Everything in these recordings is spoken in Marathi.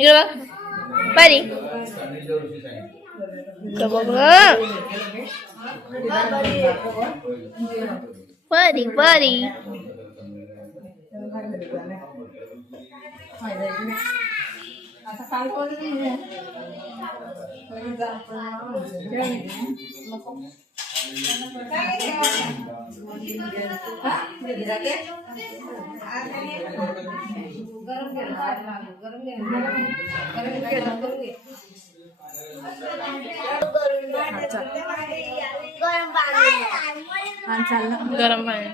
हा उघडा गेला तर भाऊ. इकडे बघ परी इकडं बघ परी परी गरम पाणी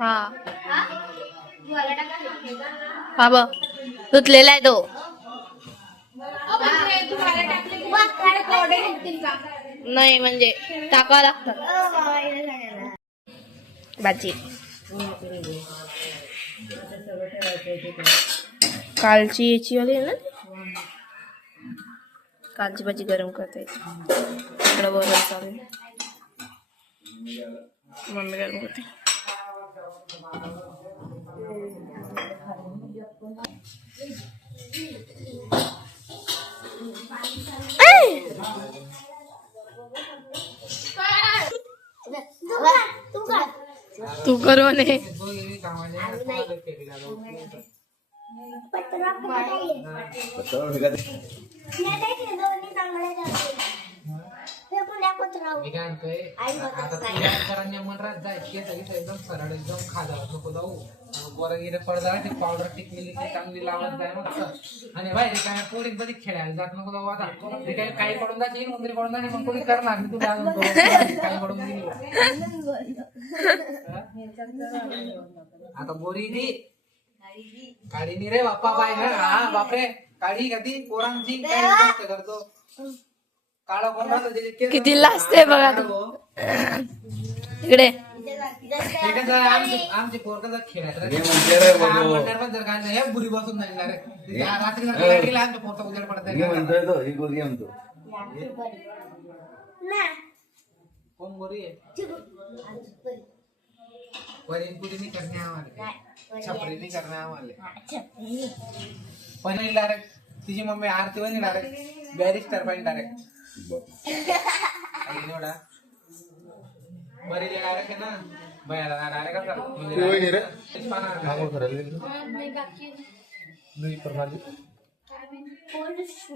हा. हा बघ धुतलेला आहे तो. नाही म्हणजे टाकावं लागतं. भाजी. कालची याची वाली आहे ना कालची भाजी गरम करता येते. इकडं वरण चालेल मम्मी गरम करते. केस इथं एकदम सरळ एकदम खाजा नको जाऊ पोरं गेले पडदा ते पावडर टिकलेली ती चांगली लावत जाय मग आणि बाई काय पोरी मध्ये खेळायला जात नको जाऊ आता ते काही काही पडून जाशील मंदिर पडून जाशील मग कोणी करणार मी तुला काही पडून गेली आता बोरी दी. काढी नी रे बाप्पा बाय हा बापरे. काढी का ती पोरांची काय गोष्ट करतो. काळा कोण राहतो त्याचे किती लाजते बघा तू. इकडे. आमचे आमचे पोर कसं खेळायचं हे म्हणते रे हा, बाबू. म्हणणार पण जर काय नाही, हे बुरी बसून नाही ना रे. रात्री गेला, आमच्या पोरचा उजेड पडत नाही. म्हणतोय तो ही गोरी म्हणतो कोण गोरी आहे? परीन करणे आम्हाला? छपरीनी करणे आम्हाला. पण डायरेक्ट तिची मम्मी आरती पण डायरेक्ट बॅरिस्टर पण डायरेक्ट निवडा बरी डायरेक्ट आहे ना? भयाला. डायरेक्ट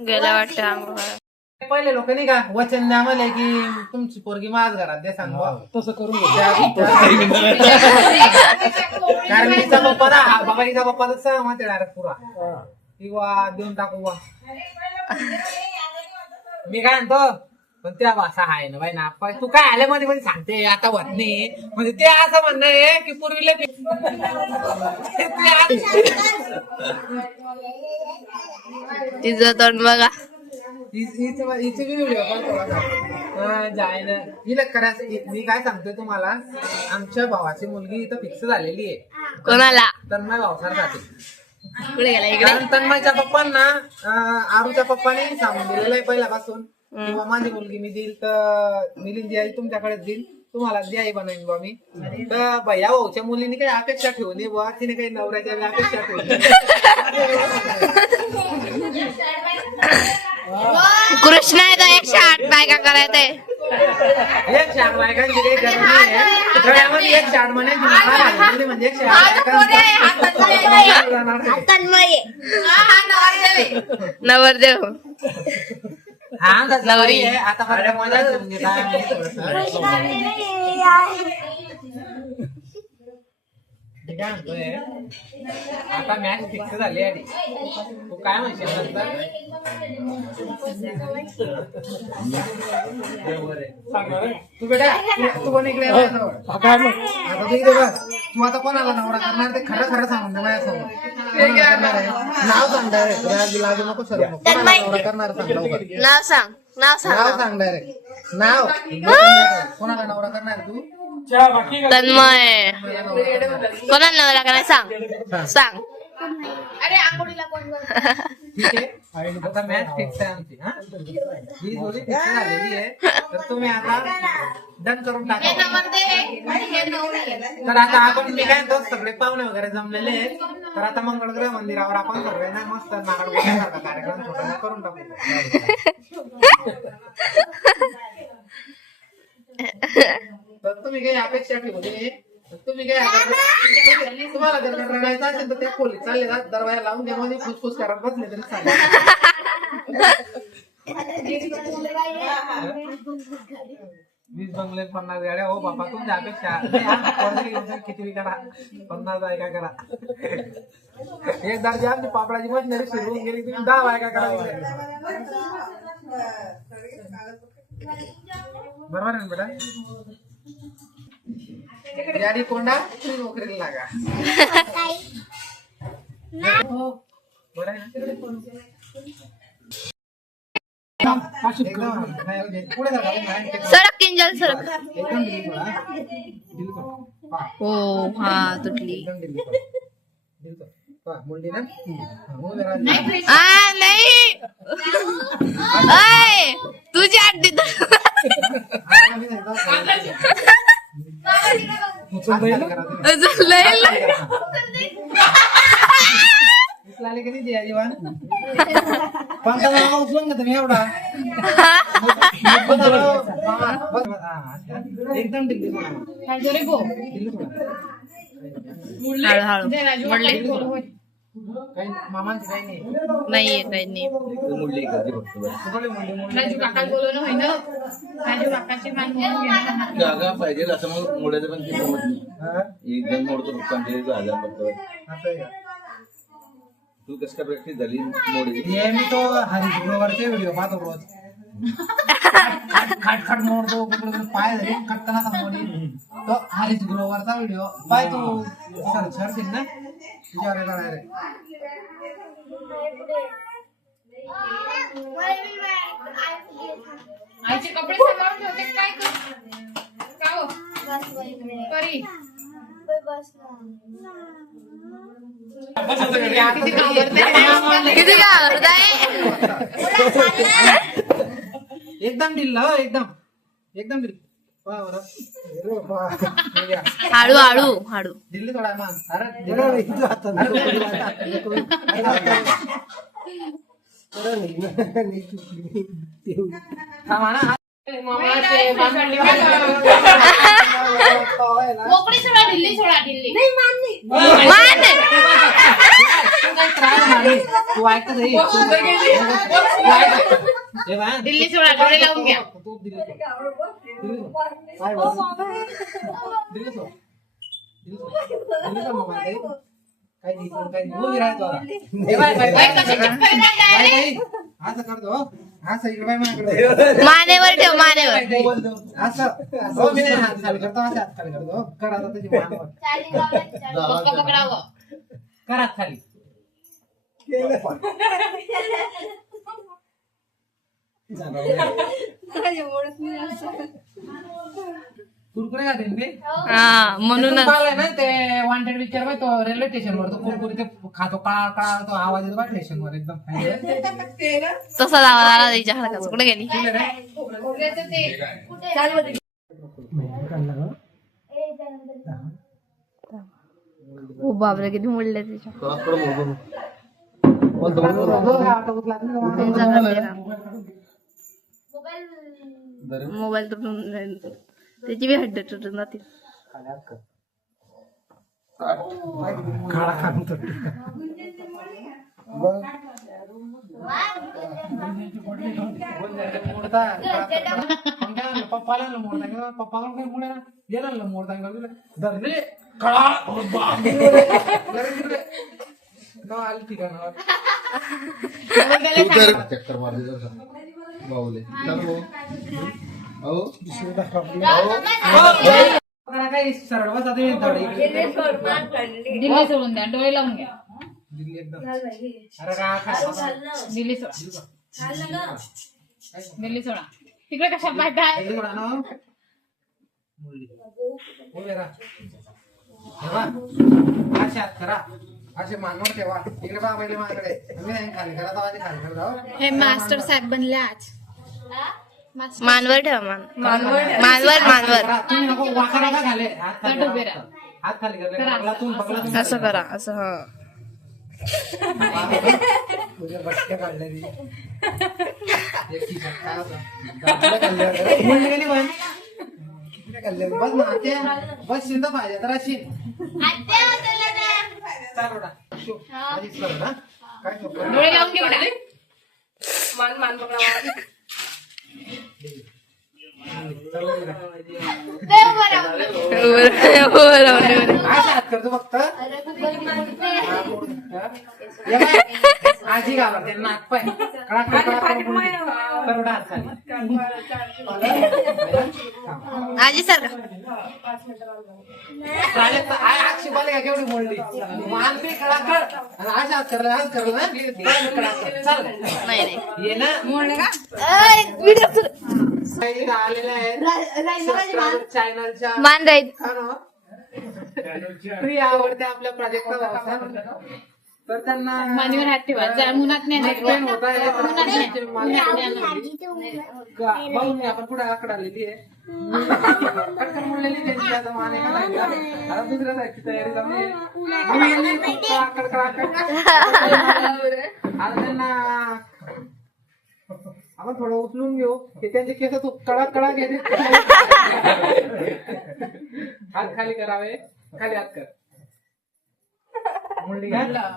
गेलो. वाटतं. पहिले लोक नाही का वचन द्या मला की तुमची पोरगी माझ घरात द्या सांग. तसं करून कारण तिचा पप्पा ना हा बाबा तिचा पप्पा तर सहमत आहे डायरेक्ट पुरा. किंवा देऊन टाकू बा मी काय म्हणतो पण त्या भाषा आहे ना बाई ना पण तू काय आल्या मध्ये मध्ये सांगते आता होत नाही. म्हणजे ते असं म्हणणं आहे की पूर्वीला तिचं तोंड बघा. जायला. हिला करायचं मी काय सांगतोय तुम्हाला? आमच्या भावाची मुलगी इथं फिक्स झालेली आहे. कोणाला? तन्मय भावसारसाठी कारण तन्मयच्या पप्पांना आरूच्या पप्पाने सांगून दिलेलं आहे पहिल्यापासून. किंवा माझी मुलगी मी देईल तर मिलिंद आई तुमच्याकडे देईल. तुम्हाला द्या आई बनवीन बा मी. तर भैया भाऊच्या मुलीने काही अपेक्षा ठेवून ये बुवा. तिने काही नवऱ्याच्या बी अपेक्षा ठेवली. कृष्ण आहे तर एकशे आठ बायका करायचंय एक शाट बायकांची काही गरज नाही आहे गळ्यामध्ये एक शाट म्हणायची मला लागली म्हणजे एक शाट नवरदेव हा नवरी आहे आता काय म्हणतोय? आता मॅच फिक्स झाली आहे तू काय म्हणशील नंतर? तू बेटा तू- तू कोण इकडे आहे? आता तू इकडे बस तू आता कोणाला नवरा करणार? ते खरं खरं सांगून दे माझ्यासमोर. आहे? नाव सांग डायरेक्ट लाजू नको. कोणाला नवरा करणार सांग लवकर. नाव सांग. नाव सांग. नाव नाव. सांग डायरेक्ट नाव. कोणाला नवरा करणार तू? तन्मय कोणाला नवरा करायला सांग सांग ठीक आहे आता मॅच फिक्स आहे आमची हा ही जोडी फिक्स झालेली आहे तर तुम्ही आता डन करून टाका तर आता आपण मी काय म्हणतो सगळे पाहुणे वगैरे जमलेले आहेत तर आता मंगळग्रह मंदिरावर आपण सगळे ना मस्त नारळ गोळ्यासारखा कार्यक्रम छोटासा करून टाकू तर तुम्ही काही अपेक्षा ठेवली तर तुम्ही काय तुम्हाला जर रडायचं असेल तर त्या खोलीत चालले जा. दरवाजा लावून त्यामध्ये फुसफुस करत बसले तरी चालेल. वीस बंगले पन्नास गाड्या हो बापा तुमच्या अपेक्षा. हा, किती करा पन्नास बायका करा. एक दर्जा आमची पापडाची मशिनरी सुरू होऊन गेली तुम्ही दहा बायका करा बरोबर आहे ना बेटा? याडी कोंडा तुम्ही नोकरीला लागा. हो बरं आहे ना? एकदम नाही, पुढे जा, जाऊन नाही, एकदम- सरक किंजल सरक हो हा तुटली. हा, नाही तुझी आरती उचलाले उचलून एवढा. हा. एकदम. हळूहळू. म्हणले काही मामांचं काही नाही. नाहीये काही नाही. फक्त बस. जागा पाहिजे असं मग मोडायचं पण ते जमत नाही? एक जण मोडतो फक्त आमच्या इथे हजार असं आहे का? तू कसं काय प्रॅक्टिस झाली? मोडी हे मी तो हरीश ग्रोवरचे व्हिडिओ पाहतो रोज. खाट खाट खाट मोडतो कुठे कुठे पाय झाले कटताना सांगतो तो हरीश ग्रोवरचा व्हिडिओ पाय तू सर सर्च ना तुझ्यावर येणार आहे रे. आईचे कपडे सांभाळून ठेवते. काय कर? का हो? परी. किती एकदम दिल हो एकदम एकदम. दिल वा बरं. अरे बाबा. हे घ्या. हळू हळू हळू दिल्ली थोडा मान अरे दिल्ली थोडा. अरे कोणी वाजता. अरे कोणी- अरे वाजता. थांबा ना. मोकळी सोडा दिल्ली सोडा दिल्ली मान तू काही त्रास नाही. तू ऐकत नाही. तू ऐक. हे बघ. दिल्ली सोडा डोळे लावून घ्या आता. हे? बाय. असं करतो हो. असं इकडे बाय माझ्याकडे. मानेवर ठेव मानेवर. असं हो, मी नाही हात खाली करतो असे हात खाली करतो हो. कर आता तुझी मानवर. कर खाली. कुरकुरे खाते ना ते? हा. म्हणूनच. पाहिलंय ना ते वॉन्टेड पिक्चर तो रेल्वे स्टेशन वर तो कुरकुरे ते खातो काळा काळा तो आवाज येतो बाय स्टेशन वर एकदम. तसा आवाज आला तिच्या कुठे गेली? हो बापरे किती मुडले तिच्या. मोबाईल. तुटून जाईल. त्याची बी हड्ड तुटून जातील. पप्पाला मोडता का पप्पा काय मोडा गेला आणलं मोडता का तुला धरले कळा बाप रे. गाव आलं ठिकाणावर तू तर चक्कर मारली जाऊ बाहुले. काय सरळ इकडे. दिल्ली सोडून द्या डोळे लावून घ्या. दिल्ली एकदम. अरे का काय दिल्ली सोडा. दिल्ली सोडा. तिकडे कशा पाहताय. उभे राहा. असे हात करा. असे मानवर ठेवा. इकडे पहा पहिले माझ्याकडे मी नाही खाली. करा तो आधी खाली. करा. हे मास्टर साहेब बनले आज. मानवर ठेवा मान मानवर. मानवर करा. तुम्ही नको वाका नका घाले. हात खाली तट उभे करा. राहा. हात खाली करले पगला तू पगला तू असं करा असं हा. होतं? मुलगी गेली पण. बस ना ते बस शिंद पाहिजे. तर अशी. चाल. शो. आधीच कर ना. काय? डोळे लावून घे फक्त. आजी घाबरते नाक पाय कडा कडा कडा करून मुलगी. कर बेटा हात खाली. आजी बालिका का केवढी मोडली कडाकड आणि अशा हात करला हात करला. चल नाही नाही ये ना मोडलं का काही आलेले आहेत. चॅनलच्या मान? राहील फ्री आवडते आपल्या प्राजक्ता तर त्यांना मांडीवर हात ठेवा मुनात नाही आहे. आपण पुढे आकडे आलेली आहे. पटकन मुडलेली त्यांची आता मान एका लागली. आता दुसऱ्या साईडची तयारी चालू आहे. मुडलेली, फक्त आकड कडाकड. आता त्यांना आपण थोडं उचलून घेऊ. हे त्यांचे केस तू कडक कडक घेते हात खाली करावे. खाली हात कर. मुंडी घाल. हा.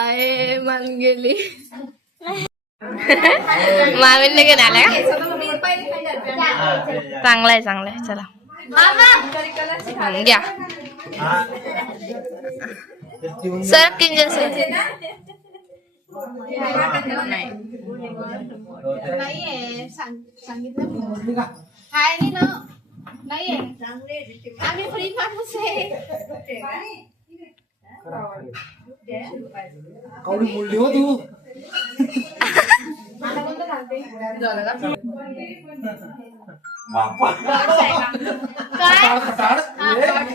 आहे मान गेली मामीने गेला आला का चांगला आहे चांगला आहे. चला. घ्या सर सर नाही नाहीये सांग- सांगितलं मी. मुंडी घाल. हाय नी न. नाहीये. आम्ही फ्री माणूस आहे. कवडी मुलली हो तू. आता कोणतं घालते?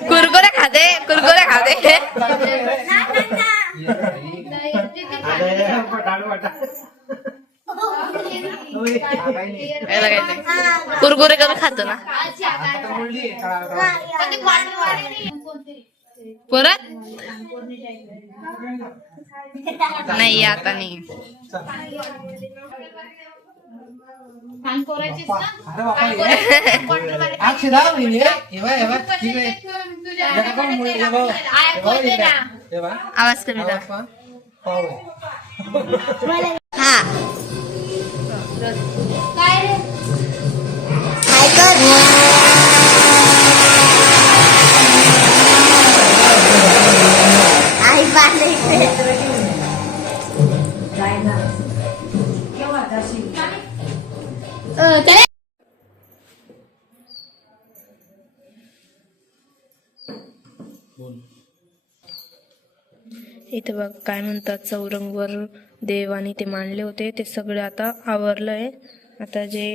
कुरकुरे खाते कुरकुरे खाते कुरकुरे करून खातो ना. परत? नाही आता नाही. कान कोरायचीच ना अरे बापा ये. अक्षदा वहिनी आहे. हे बघ, हे बघ, ठीक आहे. हे बघ, मुलगी, हे बघ. हे बघ, इकडे. हे बघ. आवाज कमी कर आवाज पहा. पाहू आहे. हा इथं बघ काय म्हणतात चौरंगवर देवाने ते मांडले होते ते सगळे आता आवरलंय. आता जे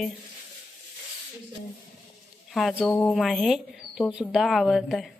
हा जो होम आहे तो सुद्धा आवरत आहे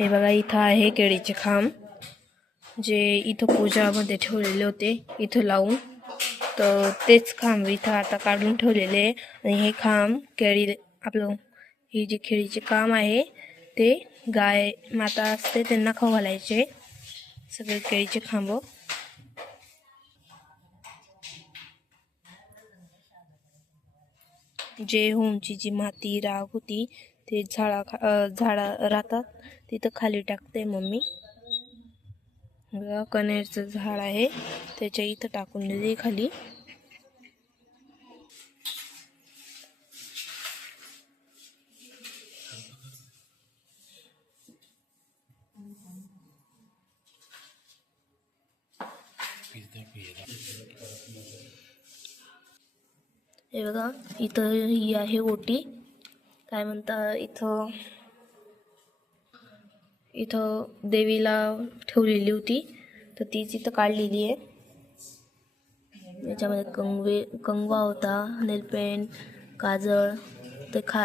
हे बघा इथं आहे केळीचे खांब जे इथं पूजामध्ये ठेवलेले होते इथं लावून. तर तेच खांब इथं आता काढून ठेवलेले आणि हे खांब केळी आपलं हे जे केळीचे काम आहे ते गाय माता असते त्यांना खाऊ घालायचे. सगळे केळीचे खांब. जे होमची जी माती राग होती ते झाडा खा झाडा राहतात. तिथं खाली टाकते मम्मी. बघा कनेरचं झाड आहे. त्याच्या इथं टाकून दिले खाली. हे बघा इथं ही आहे ओटी. काय म्हणता इथं इथं देवीला ठेवलेली होती. तर तीच इथं काढलेली आहे. याच्यामध्ये कंगवे कंगवा होता नेलपेंट काजळ ते खा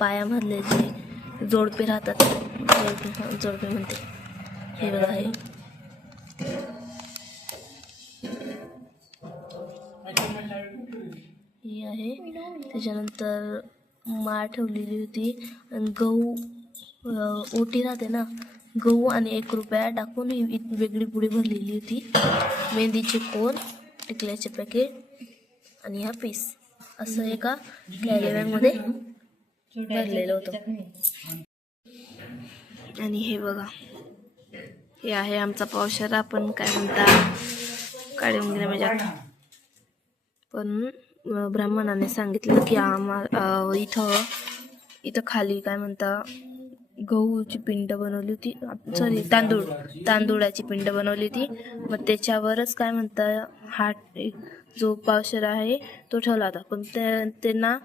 पायामधले जे जोडपे राहतात. जोडपे जोडपे म्हणते. हे बघा हे. ही आहे. त्याच्यानंतर माळ ठेवलेली होती. आणि गहू ओटी राहते ना गहू आणि एक रुपया टाकून ही वेगळी पुडी भरलेली होती. मेहंदीचे कोण टिकल्याचे पॅकेट आणि हा पीस असं एका कॅरी बॅगमध्ये भरलेलं होतं. आणि हे बघा. हे आहे आमचा पावसाळा आपण काय म्हणता काढून घेण्या म्हणजे आता पण ब्राह्मणाने सांगितलं की आम्हा इथं इथं खाली काय म्हणता गहूची पिंड बनवली होती. सॉरी तांदूळ तांदूळाची पिंड बनवली होती. मग त्याच्यावरच काय म्हणता हा जो पावशर आहे तो ठेवला होता. पण ते त्यांना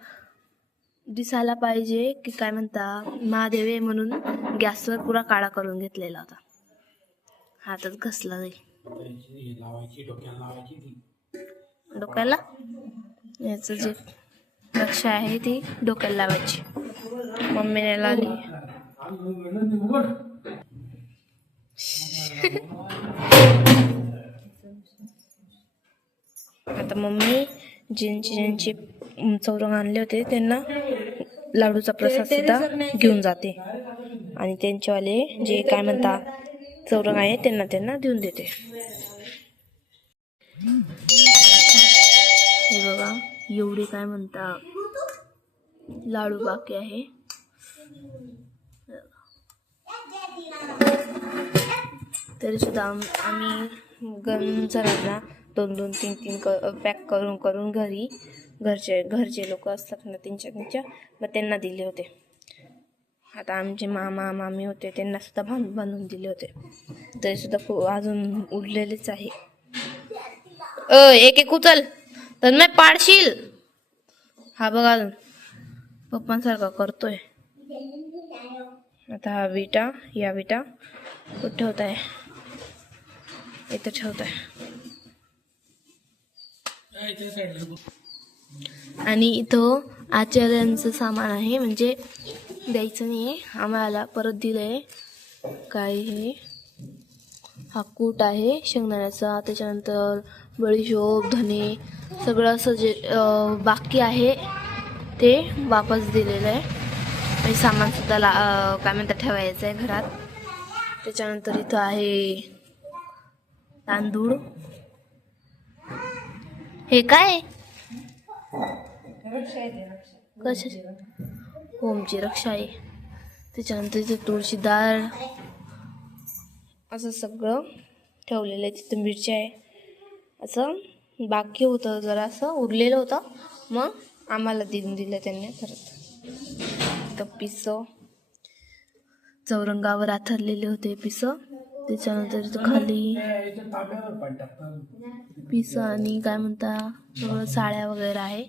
दिसायला पाहिजे की काय म्हणता महादेव म्हणून गॅसवर पुरा काळा करून घेतलेला होता. हातात घसला जाईल डोक्याला? याचं जे रक्षा आहे ती डोक्याला लावायची. मम्मीने लावली. आता मम्मी ज्यांची ज्यांची चौरंग आणले होते त्यांना लाडूचा प्रसाद सुद्धा घेऊन जाते. आणि त्यांच्यावाले जे काय म्हणता चौरंग आहे त्यांना त्यांना देऊन देते. बघा एवढे काय म्हणता? लाडू बाकी आहे. तरी सुद्धा आम्ही गन जणांना दोन दोन तीन तीन क पॅक करून करून घरी घरचे घरचे लोक असतात ना त्यांच्या त्यांच्या मग त्यांना दिले होते. आता आमचे मामा मामी होते त्यांना सुद्धा बांधून बांधून दिले होते. तरी सुद्धा खूप अजून उरलेलेच आहे. एक एक उचल. तर पाडशील. हा बघा अजून. पप्पांसारखा करतोय. आता हा विटा या विटा कुठं ठेवताय? इथं ठेवताय. आणि इथं आचार्यांचं सामान आहे. म्हणजे द्यायचं नाही आहे आम्हाला परत दिलंय. काय हे? हा कूट आहे. शेंगदाण्याचा. त्याच्यानंतर बळीशोप धने सगळं असं जे बाकी आहे ते वापस दिलेलं आहे. आणि सामानसुद्धा ला काय म्हणतात ठेवायचं आहे घरात. त्याच्यानंतर इथं आहे तांदूळ. हे काय? कशा? होमची रक्षा आहे. त्याच्यानंतर इथे तुळशी डाळ असं सगळं ठेवलेलं आहे. तिथं मिरची आहे. असं बाकी होतं जरा असं उरलेलं होतं. मग आम्हाला देऊन दिलं त्यांनी परत. तर पिसं चौरंगावर आथरलेले होते पिसं. त्याच्यानंतर खाली पिसं आणि काय म्हणता सगळं साड्या वगैरे आहे.